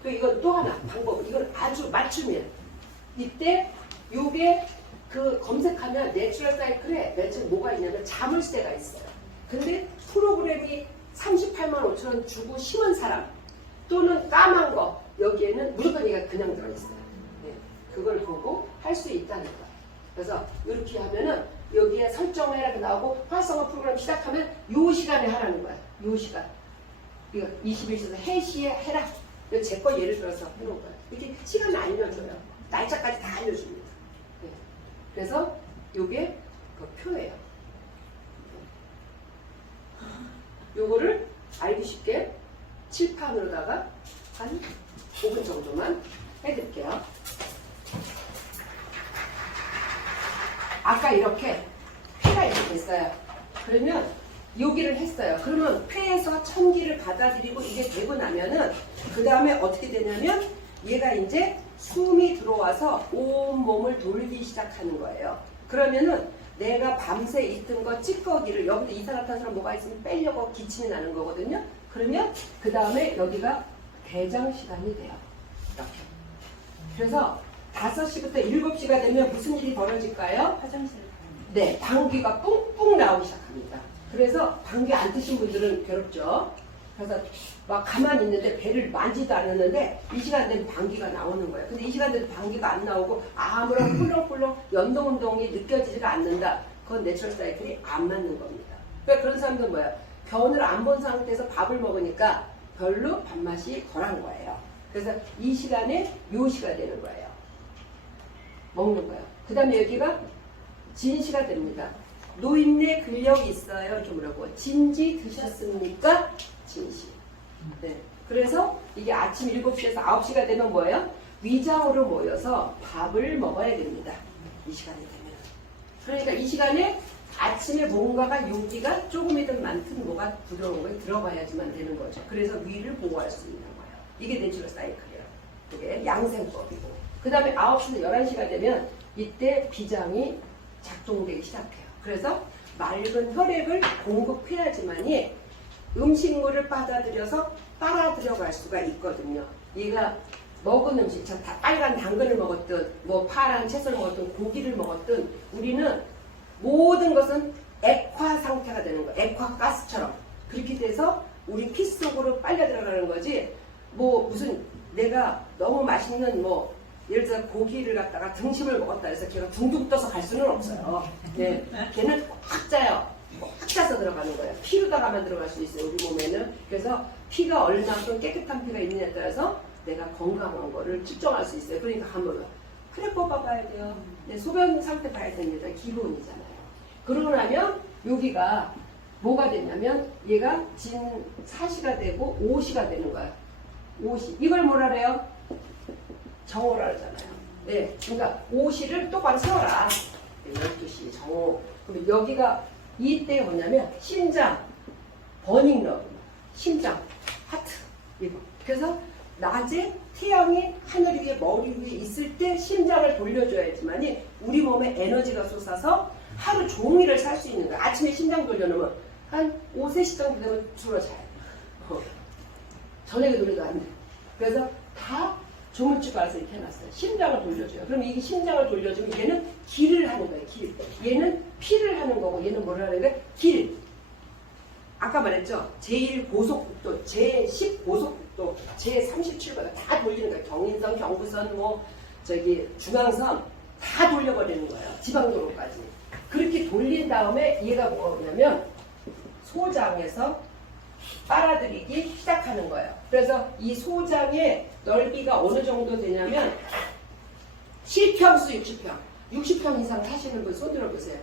그 이건 또 하나 방법. 이건 아주 맞춤이에요. 이때 요게 그 검색하면 내추럴 사이클에 맨 처음 뭐가 있냐면 자물쇠가 있어요. 근데 프로그램이 38만 5천 원 주고 심은 사람 또는 까만 거 여기에는 무조건 얘가 그냥 들어있어요. 네, 그걸 보고 할 수 있다는 거예요. 그래서 이렇게 하면은 여기에 설정해라 나오고 활성화 프로그램 시작하면 요 시간에 하라는 거야. 요 시간. 이거 21시에서 해시에 해라. 이거 제 거 예를 들어서 해놓은 거예요. 이렇게 시간 알려줘요. 날짜까지 다 알려줍니다. 네. 그래서 요게 그 표예요. 요거를 알기 쉽게 칠판으로다가 한 5분 정도만 해드릴게요. 아까 이렇게 폐가 이렇게 됐어요. 그러면 여기를 했어요. 그러면 폐에서 천기를 받아들이고 이게 되고 나면은 그 다음에 어떻게 되냐면 얘가 이제 숨이 들어와서 온 몸을 돌기 시작하는 거예요. 그러면은 내가 밤새 있던 거 찌꺼기를 여기도 이산화탄소랑 뭐가 있으면 빼려고 기침이 나는 거거든요. 그러면 그 다음에 여기가 대장 시간이 돼요. 이렇게. 그래서 5시부터 7시가 되면 무슨 일이 벌어질까요? 화장실 가는 네, 방귀가 뿡뿡 나오기 시작합니다. 그래서 방귀 안 트신 분들은 괴롭죠. 그래서 막 가만히 있는데 배를 만지도 않았는데 이 시간 되면 방귀가 나오는 거예요. 근데 이 시간 되면 방귀가 안 나오고 아무런 꿀렁꿀렁 연동운동이 느껴지지가 않는다. 그건 내추럴 사이클이 안 맞는 겁니다. 그러니까 그런 사람들은 뭐예요? 변을 안 본 상태에서 밥을 먹으니까 별로 밥맛이 덜한 거예요. 그래서 이 시간에 묘시가 되는 거예요. 먹는 거예요. 그 다음에 여기가 진시가 됩니다. 노인네 근력이 있어요. 이렇게 물어보고 진지 드셨습니까? 진시. 네. 그래서 이게 아침 7시에서 9시가 되면 뭐예요? 위장으로 모여서 밥을 먹어야 됩니다. 이 시간이 되면. 그러니까 이 시간에 아침에 뭔가가 용기가 조금이든 많든 뭐가 부드러운 거에 들어가야지만 되는 거죠. 그래서 위를 보호할 수 있는 거예요. 이게 내추럴 사이클이에요. 이게 양생법이고. 그 다음에 9시에서 11시가 되면 이때 비장이 작동되기 시작해요. 그래서 맑은 혈액을 공급해야지만이 음식물을 받아들여서 빨아들여갈 수가 있거든요. 얘가 먹은 음식, 다 빨간 당근을 먹었든 뭐 파란 채소를 먹었든 고기를 먹었든 우리는 모든 것은 액화 상태가 되는 거예요. 액화 가스처럼. 그렇게 돼서 우리 피 속으로 빨려 들어가는 거지 뭐 무슨 내가 너무 맛있는 뭐 예를 들어 고기를 갖다가 등심을 먹었다 해서 걔가 둥둥 떠서 갈 수는 없어요. 네. 걔는 꽉 짜요. 꽉 짜서 들어가는 거예요. 피로다가만 들어갈 수 있어요, 우리 몸에는. 그래서 피가 얼마큼 깨끗한 피가 있느냐에 따라서 내가 건강한 거를 측정할 수 있어요. 그러니까 한번 그래 뽑아봐야 돼요. 네, 소변 상태 봐야 됩니다. 기본이잖아요. 그러고 나면 여기가 뭐가 되냐면 얘가 진 4시가 되고 5시가 되는 거야. 5시. 이걸 뭐라 그래요? 정오라 그러잖아요. 네. 그러니까 5시를 똑바로 세워라. 12시 정오. 그럼 여기가 이때 뭐냐면 심장, 버닝러, 심장, 하트. 이거. 그래서 낮에 태양이 하늘 위에 머리 위에 있을 때 심장을 돌려줘야지만이 우리 몸에 에너지가 솟아서 하루 종일을 살 수 있는 거야. 아침에 심장 돌려놓으면 한 5, 3시 정도 되면 주로 자요. 저녁에 노래도 안 돼. 그래서 다 조물주가 와서 이렇게 해놨어요. 심장을 돌려줘요. 그럼 이게 심장을 돌려주면 얘는 길을 하는 거예요. 길. 얘는 피를 하는 거고 얘는 뭐라 그래요? 길. 아까 말했죠. 제1고속국도, 제10고속국도, 제37가 다 돌리는 거예요. 경인선, 경부선, 중앙선 다 돌려버리는 거예요. 지방도로까지. 그렇게 돌린 다음에 얘가 뭐냐면 소장에서 빨아들이기 시작하는 거예요. 그래서 이 소장의 넓이가 어느 정도 되냐면 7평수 60평. 60평 이상 사시는 분 손 들어보세요.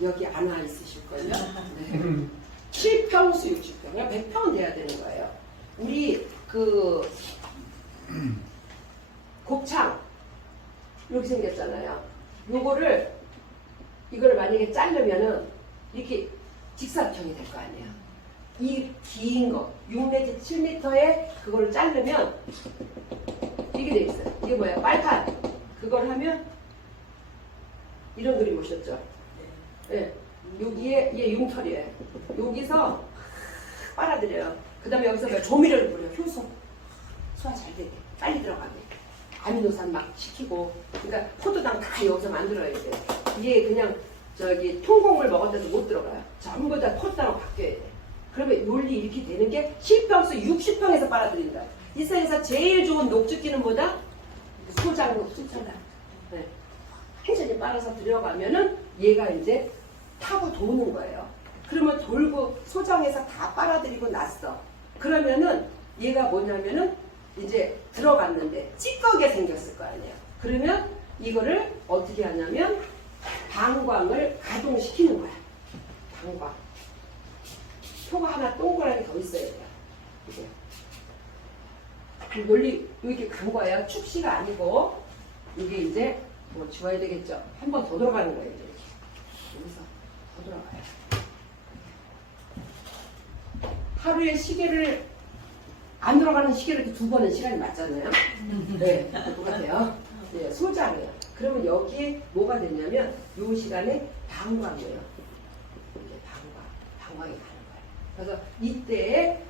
여기 안 와 있으실걸요? 네. 7평수 60평. 그냥 100평은 돼야 되는 거예요. 우리 곱창 이렇게 생겼잖아요. 이걸 만약에 자르면은 이렇게 직사각형이 될 거 아니에요. 이 긴 거, 6 내지 7m에 그걸 자르면 이게 돼 있어요. 이게 뭐야? 빨판. 그걸 하면 이런 그림 보셨죠? 네. 여기에 얘 융털이에요. 여기서 빨아들여요. 그 다음에 여기서 조미료를 뿌려요. 효소. 소화 잘 되게. 빨리 들어가게. 아미노산 막 시키고. 그러니까 포도당 다 여기서 만들어야 돼요. 이게 그냥 통곡물 먹었는데도 못 들어가요. 전부 다 포도당으로 바뀌어야 돼. 그러면 논리 이렇게 되는 게 7평수 60평에서 빨아들인다. 이 세상에서 제일 좋은 녹즙기는 뭐다? 소장 녹즙기다. 네. 천천히 빨아서 들어가면은 얘가 이제 타고 도는 거예요. 그러면 돌고 소장에서 다 빨아들이고 났어. 그러면은 얘가 뭐냐면은 이제 들어갔는데 찌꺼기가 생겼을 거 아니에요. 그러면 이거를 어떻게 하냐면 방광을 가동시키는 거야. 방광. 표가 하나 동그랗게 더 있어야 돼요. 이게. 그 논리 이렇게 간 거예요. 축시가 아니고 이게 이제 지워야 되겠죠. 한 번 더 들어가는 거예요. 이렇게. 여기서 더 들어가요. 하루에 시계를 안 들어가는 시계를 2번은 시간이 맞잖아요. 네, 똑같아요. 네, 소장이에요. 그러면 여기에 뭐가 되냐면 이 시간에 방광이에요. 이게 방광이 가는 거예요. 그래서 이때에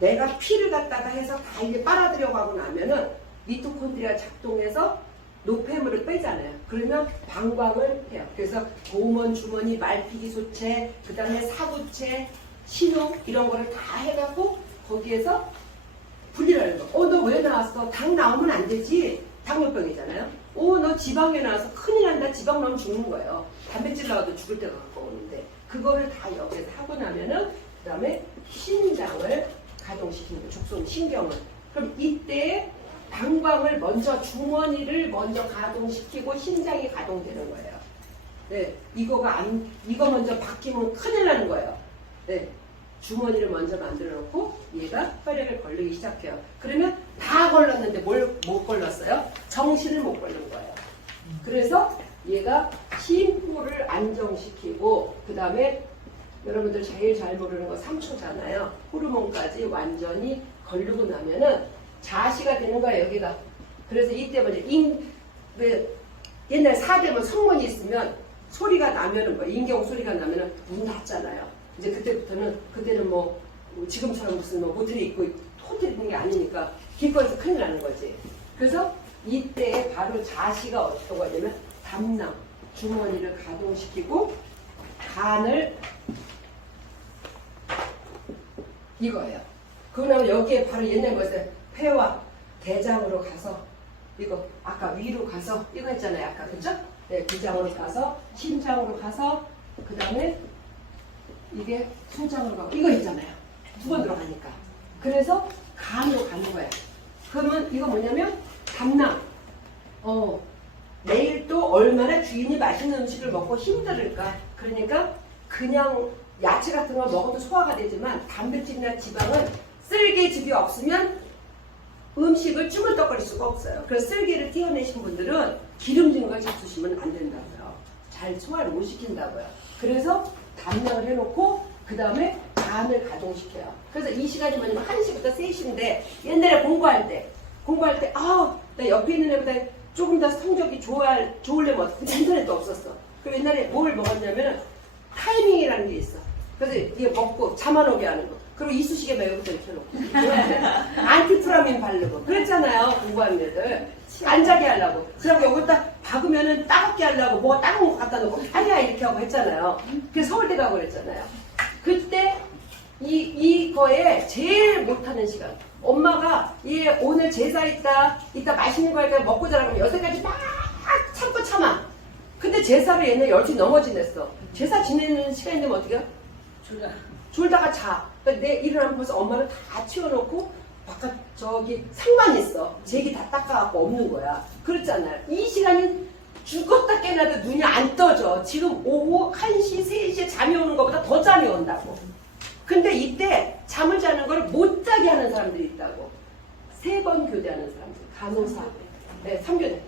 내가 피를 갖다가 해서 다 이게 빨아들여가고 나면은 미토콘드리아 작동해서 노폐물을 빼잖아요. 그러면 방광을 해요. 그래서 고문, 주머니, 말피기 소체, 그 다음에 사구체, 신호 이런 거를 다 해갖고 거기에서 분리하는 거. 너 왜 나왔어? 당 나오면 안 되지. 당뇨병이잖아요. 너 지방에 나와서 큰일 난다. 지방 나오면 죽는 거예요. 단백질 나와도 죽을 때가 가까우는데 그거를 다 여기에서 하고 나면은 그 다음에 신장을 가동시키는 거예요. 족속 신경을. 그럼 이때 방광을 먼저 주머니를 먼저 가동시키고 신장이 가동되는 거예요. 네, 이거 먼저 바뀌면 큰일 나는 거예요. 네, 주머니를 먼저 만들어 놓고 얘가 혈액을 걸리기 시작해요. 그러면 다 걸렀는데 뭘 못 걸렀어요? 정신을 못 걸는 거예요. 그래서 얘가 심호를 안정시키고 그 다음에 여러분들 제일 잘 모르는 거 3초잖아요. 호르몬까지 완전히 걸리고 나면은 자시가 되는 거야 여기가. 그래서 이때 먼저 옛날 사대문 성문이 있으면 소리가 나면은 인경 소리가 나면은 문 닫잖아요. 이제 그때는 지금처럼 무슨 모텔이 있고 호텔이 있는 게 아니니까 길거리에서 큰일 나는 거지. 그래서 이때 바로 자시가 어떤 거냐면 담낭 주머니를 가동시키고 간을 이거예요. 그러면 여기에 바로 옛날 것에 폐와 대장으로 가서 이거 아까 위로 가서 이거 했잖아요. 아까 그죠? 네, 비장으로 가서 심장으로 가서 그 다음에 이게 소장으로 가고 이거 있잖아요. 두 번 들어가니까. 그래서 간으로 가는 거예요. 그러면 이거 뭐냐면 담낭. 내일 또 얼마나 주인이 맛있는 음식을 먹고 힘들을까. 그러니까 그냥 야채 같은 거 먹어도 소화가 되지만 단백질이나 지방은 쓸개즙이 없으면 음식을 쭈물떡거릴 수가 없어요. 그래서 쓸개를 떼어내신 분들은 기름진 걸 잡수시면 안 된다고요. 잘 소화를 못 시킨다고요. 그래서 담량을 해놓고 그 다음에 간을 가동시켜요. 그래서 이 시간이 뭐냐면 1시부터 3시인데 옛날에 공부할 때 나 옆에 있는 애보다 조금 더 성적이 좋으려면 어떻게 인터넷도 없었어. 그럼 옛날에 뭘 먹었냐면 타이밍이라는 게 있어. 그래서 이게 먹고 잠 안 오게 하는 거. 그리고 이쑤시개 매우부터 이렇게 놓고 안티프라민 바르고 그랬잖아요. 공부하는 애들 안 자게 하려고. 그리고 여기다 박으면은 따갑게 하려고 뭐가 따가운 거 갖다 놓고 아니야 이렇게 하고 했잖아요. 그래서 서울대 가고 그랬잖아요. 그때 이거에 제일 못하는 시간. 엄마가 얘 오늘 제사 있다 맛있는 거 할까 먹고 자라고 여태까지 막 참고 참아. 근데 제사를 얘네 10시 넘어 지냈어. 제사 지내는 시간이 되면 어떻게 해? 졸다가 자. 그러니까 내 일어나면 벌써 엄마를 다 치워놓고 바깥 저기 상만 있어. 제기 다 닦아갖고 없는 거야. 그렇잖아요. 이 시간이 죽었다 깨나도 눈이 안 떠져. 지금 오후 1시, 3시에 잠이 오는 것보다 더 잠이 온다고. 근데 이때 잠을 자는 걸 못 자게 하는 사람들이 있다고. 3번 교대하는 사람들. 간호사. 네, 3교대.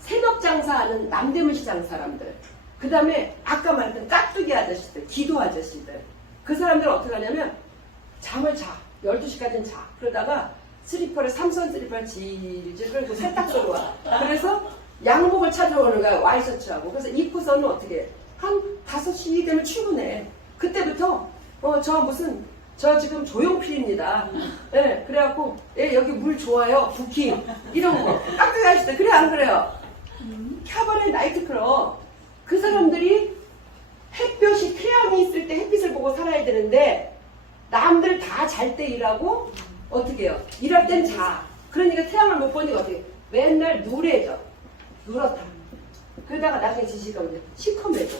새벽 장사하는 남대문시 장사람들. 그 다음에 아까 말했던 깍두기 아저씨들. 기도 아저씨들. 그 사람들은 어떻게 하냐면 잠을 자. 12시까지는 자. 그러다가 슬리퍼를 삼선 슬리퍼를 질질 끌고 세탁소로 와. 그래서 양복을 찾아오는 거야. 와이셔츠하고. 그래서 입고서는 어떻게 해? 한 5시 되면 출근해. 그때부터 저 지금 조용필입니다. 네, 그래갖고 여기 물 좋아요. 부킹 이런 거 깍두기 아저씨들. 그래 안 그래요? 캐바레 나이트클럽. 그 사람들이 햇볕이 태양이 있을 때 햇빛을 보고 살아야 되는데 남들 다 잘 때 일하고 어떻게 해요? 일할 땐 자. 그러니까 태양을 못 보니까 어떻게 해? 맨날 누래져. 누렇다. 그러다가 나중에 지시가 오는데 시커매져.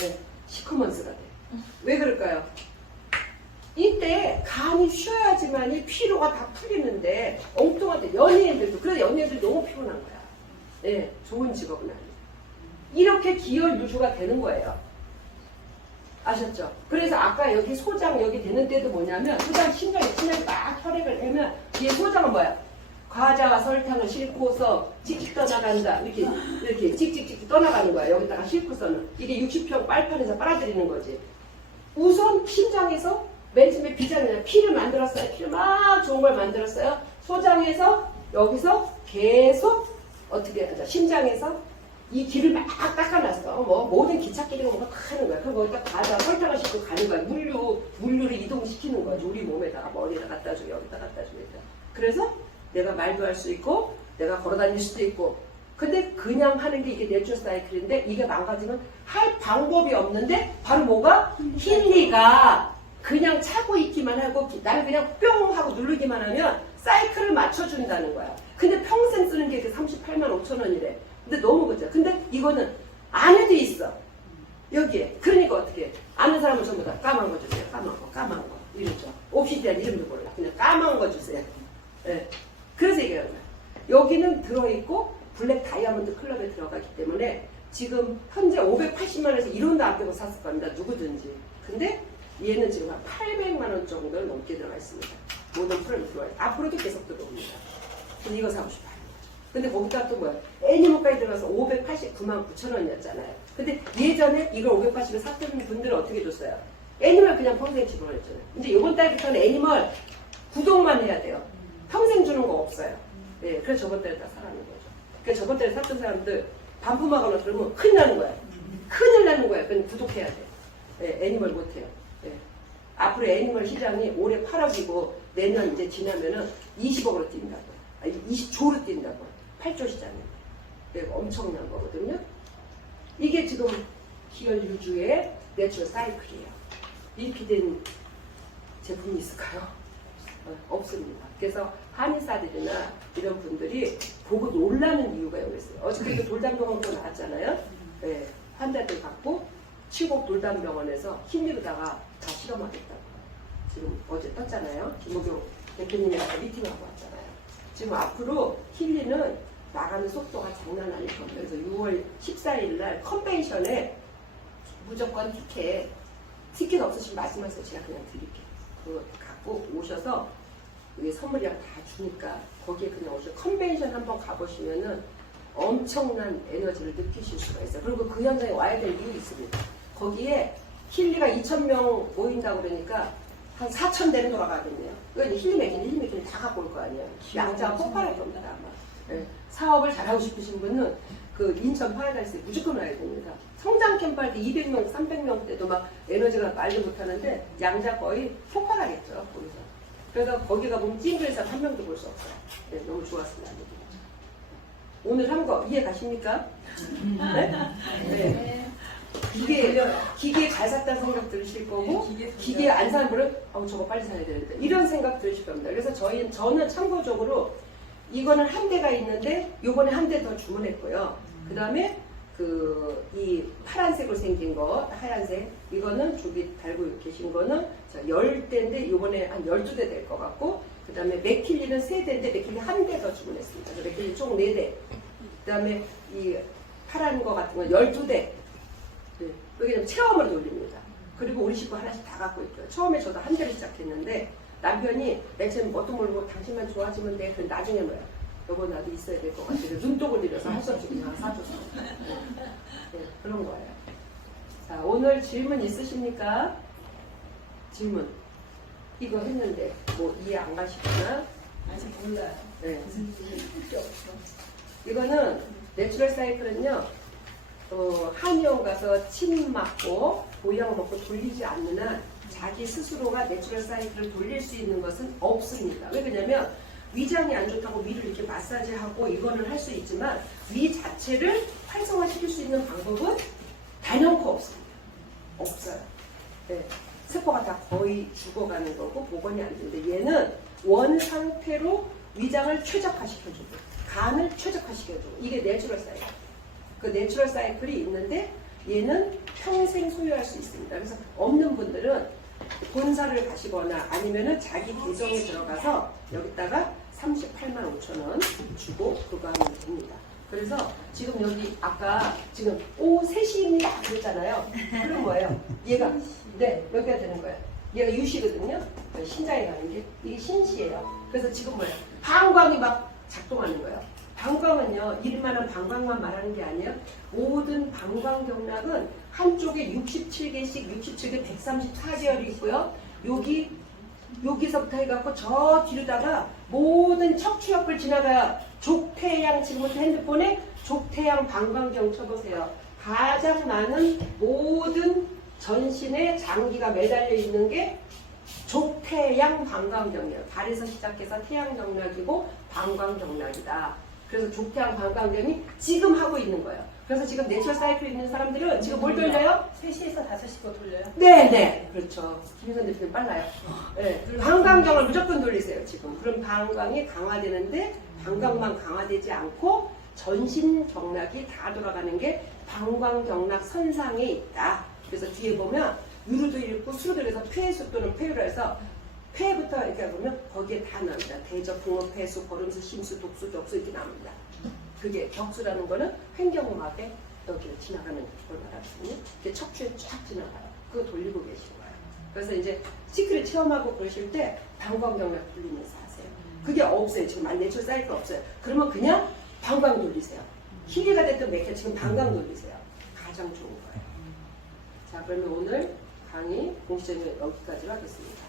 네, 시커먼스가 돼. 왜 그럴까요? 이때 간이 쉬어야지만이 피로가 다 풀리는데 엉뚱한데 연예인들도 그래서 연예인들 너무 피곤한 거야. 네, 좋은 직업은 아니에요. 이렇게 기혈 유주가 되는 거예요. 아셨죠? 그래서 아까 여기 소장 여기 되는 때도 뭐냐면 소장 심장이 심하게 막 혈액을 내면 뒤에 소장은 뭐야? 과자와 설탕을 싣고서 찍찍 떠나간다. 이렇게 찍찍찍 떠나가는 거야. 여기다가 싣고서는 이게 60평 빨판에서 빨아들이는 거지. 우선 심장에서 맨 처음에 비장이나 피를 만들었어요. 피를 막 좋은 걸 만들었어요. 소장에서 여기서 계속 어떻게 하자. 심장에서 이 길을 막 닦아놨어. 모든 기찻길이 뭔가 다 하는 거야. 그럼 거기다 과자, 설탕을 싣고 가는 거야. 물류를 이동시키는 거지. 우리 몸에다가 머리에다 갖다 주고 여기다 갖다 주고. 그래서 내가 말도 할 수 있고 내가 걸어다닐 수도 있고. 근데 그냥 하는 게 이게 내추럴 사이클인데 이게 망가지면 할 방법이 없는데 바로 뭐가? 힐리가 그냥 차고 있기만 하고 나는 그냥 뿅 하고 누르기만 하면 사이클을 맞춰준다는 거야. 근데 평생 쓰는 게 38만 5천 원이래. 근데 너무 그죠. 근데 이거는 안에도 있어. 여기에. 그러니까 어떻게 해? 아는 사람은 전부 다 까만 거 주세요. 까만 거. 이러죠. 옵시디안 이름도 몰라. 그냥 까만 거 주세요. 네. 그래서 얘기하는 거야. 여기는 들어있고 블랙 다이아몬드 클럽에 들어가기 때문에 지금 현재 580만 원에서 1원도 안 빼고 샀을 겁니다. 누구든지. 근데 얘는 지금 한 800만 원 정도를 넘게 들어가 있습니다. 모든 프로그램이 들어와요. 앞으로도 계속 들어옵니다. 근데 이거 사고 싶어요. 근데 거기다 또 뭐야? 애니멀까지 들어가서 589만 9천 원이었잖아요. 근데 예전에 이걸 580을 샀던 분들은 어떻게 줬어요? 애니멀 그냥 평생 집어넣었잖아요. 이제 이번 달부터는 애니멀 구독만 해야 돼요. 평생 주는 거 없어요. 네, 그래서 저번 달에 다 사라는 거죠. 그러니까 저번 달에 샀던 사람들 반품하거나 그러면 큰일 나는 거야. 큰일 나는 거야. 그냥 구독해야 돼. 네, 애니멀 못해요. 네. 앞으로 애니멀 시장이 올해 8억이고 내년 이제 지나면은 20억으로 뛴다고. 20조로 뛴다고. 8조 시장입니다. 네, 엄청난 거거든요. 이게 지금 기혈 유주의 내추럴 사이클이에요. 이렇게 된 제품이 있을까요? 없습니다. 그래서 한의사들이나 이런 분들이 보고 놀라는 이유가 여기 있어요. 어저께도 돌담병원도 나왔잖아요. 네, 환자들 갖고 칠곡 돌담병원에서 힐리로다가 다 실험하겠다고. 지금 어제 떴잖아요. 김호경 대표님이랑 미팅하고 왔잖아요. 지금 앞으로 힐리는 나가는 속도가 장난 아닐 겁니다. 그래서 6월 14일 날 컨벤션에 무조건 티켓 없으시면 말씀하세요. 제가 그냥 드릴게요. 그거 갖고 오셔서 이게 선물이랑 다 주니까 거기에 그냥 오셔서 컨벤션 한번 가보시면은 엄청난 에너지를 느끼실 수가 있어요. 그리고 그 현장에 와야 될 이유 있습니다. 거기에 힐리가 2,000명 모인다고 그러니까 한 4,000대는 돌아가겠네요. 그러니까 힐리 맥힌 다 갖고 올 거 아니에요. 양자가 폭발할 겁니다, 아마. 네. 사업을 잘하고 싶으신 분은 그 인천 파라다이스에 무조건 와야 됩니다. 성장 캠프 할 때 200명, 300명 때도 막 에너지가 말도 못하는데 양자 거의 폭발하겠죠, 거기서. 그래서 거기 가보면 찡그레서 한 명도 볼 수 없어요. 네, 너무 좋았습니다. 오늘 한 거 이해 가십니까? 네? 네. 기계 잘 샀다는 생각 들으실 거고, 기계 안 사는 분은 저거 빨리 사야 되는데 이런 생각 들으실 겁니다. 그래서 저는 참고적으로 이거는 한 대가 있는데 요번에 한 대 더 주문했고요. 그 다음에 이 파란색으로 생긴 거, 하얀색, 이거는 저기 달고 계신 거는 10대인데 요번에 한 12대 될 것 같고, 그 다음에 맥킬리는 3대인데 맥킬리 한 대 더 주문했습니다. 그래서 맥킬리 총 4대. 그 다음에 이 파란 거 같은 거 12대. 네. 여기는 체험으로 돌립니다. 그리고 우리 식구 하나씩 다 갖고 있고요. 처음에 저도 한 대를 시작했는데 남편이 내가 어떤 걸 뭐 당신만 좋아지면 돼. 그럼 나중에 뭐야. 여보 나도 있어야 될 것 같아. 눈독을 들여서 할 수 없이 그냥 사줘서. 네, 그런 거예요. 자, 오늘 질문 있으십니까? 질문. 이거 했는데 뭐 이해 안 가시거나? 아직 몰라요. 네. 무슨 뜻이 없어. 이거는 내추럴 사이클은요. 한의원 가서 침 맞고 보약 먹고 돌리지 않는 한 자기 스스로가 내추럴 사이클을 돌릴 수 있는 것은 없습니다. 왜 그러냐면 위장이 안 좋다고 위를 이렇게 마사지하고 이거는 할 수 있지만 위 자체를 활성화시킬 수 있는 방법은 단연코 없습니다. 없어요. 네. 세포가 다 거의 죽어가는 거고 복원이 안 되는데 얘는 원 상태로 위장을 최적화시켜주고 간을 최적화시켜주고 이게 내추럴 사이클. 그 내추럴 사이클이 있는데 얘는 평생 소유할 수 있습니다. 그래서 없는 분들은 본사를 가시거나 아니면은 자기 계정에 들어가서 여기다가 38만 5천 원 주고 그거 하면 됩니다. 그래서 지금 여기 아까 지금 오후 3시입니다 그랬잖아요. 그럼 뭐예요? 얘가 네 여기가 되는 거예요. 얘가 유시거든요. 신장에 가는 게 이게 신시예요. 그래서 지금 뭐예요? 방광이 막 작동하는 거예요. 방광은요, 일만한 방광만 말하는 게 아니에요. 모든 방광경락은 한쪽에 67개씩 67개 134개열이 있고요. 여기서부터 해갖고 저 뒤로다가 모든 척추옆을 지나가요. 족태양, 지금부터 핸드폰에 족태양 방광경 쳐보세요. 가장 많은 모든 전신에 장기가 매달려 있는 게 족태양 방광경이에요. 발에서 시작해서 태양경락이고 방광경락이다. 그래서 족태양 방광경이 지금 하고 있는 거예요. 그래서 지금 내추럴 사이클 있는 사람들은 지금 뭘 돌려요? 3시에서 5시로 돌려요? 네네. 그렇죠. 김희선 대표님 빨라요. 네. 방광경을 무조건 돌리세요, 지금. 그럼 방광이 강화되는데 방광만 강화되지 않고 전신 경락이 다 돌아가는 게 방광경락 선상에 있다. 그래서 뒤에 보면 유로도 있고 수로도 있고 폐수 또는 폐유라 해서 폐부터 이렇게 보면 거기에 다 나옵니다. 대적, 붕어, 폐수, 거름수, 심수, 독수, 격수 이렇게 나옵니다. 그게 격수라는 거는 횡경막에 여기를 지나가는 걸 말하거든요. 이게 척추에 쫙 지나가요. 그거 돌리고 계신 거예요. 그래서 이제 시크릿 체험하고 그러실 때 방광경락 돌리면서 하세요. 그게 없어요. 지금 내추럴 사이클 없어요. 그러면 그냥 방광 돌리세요. 힐리가 됐든 맥혀 지금 방광 돌리세요. 가장 좋은 거예요. 자, 그러면 오늘 강의 공식적인 여기까지 하겠습니다.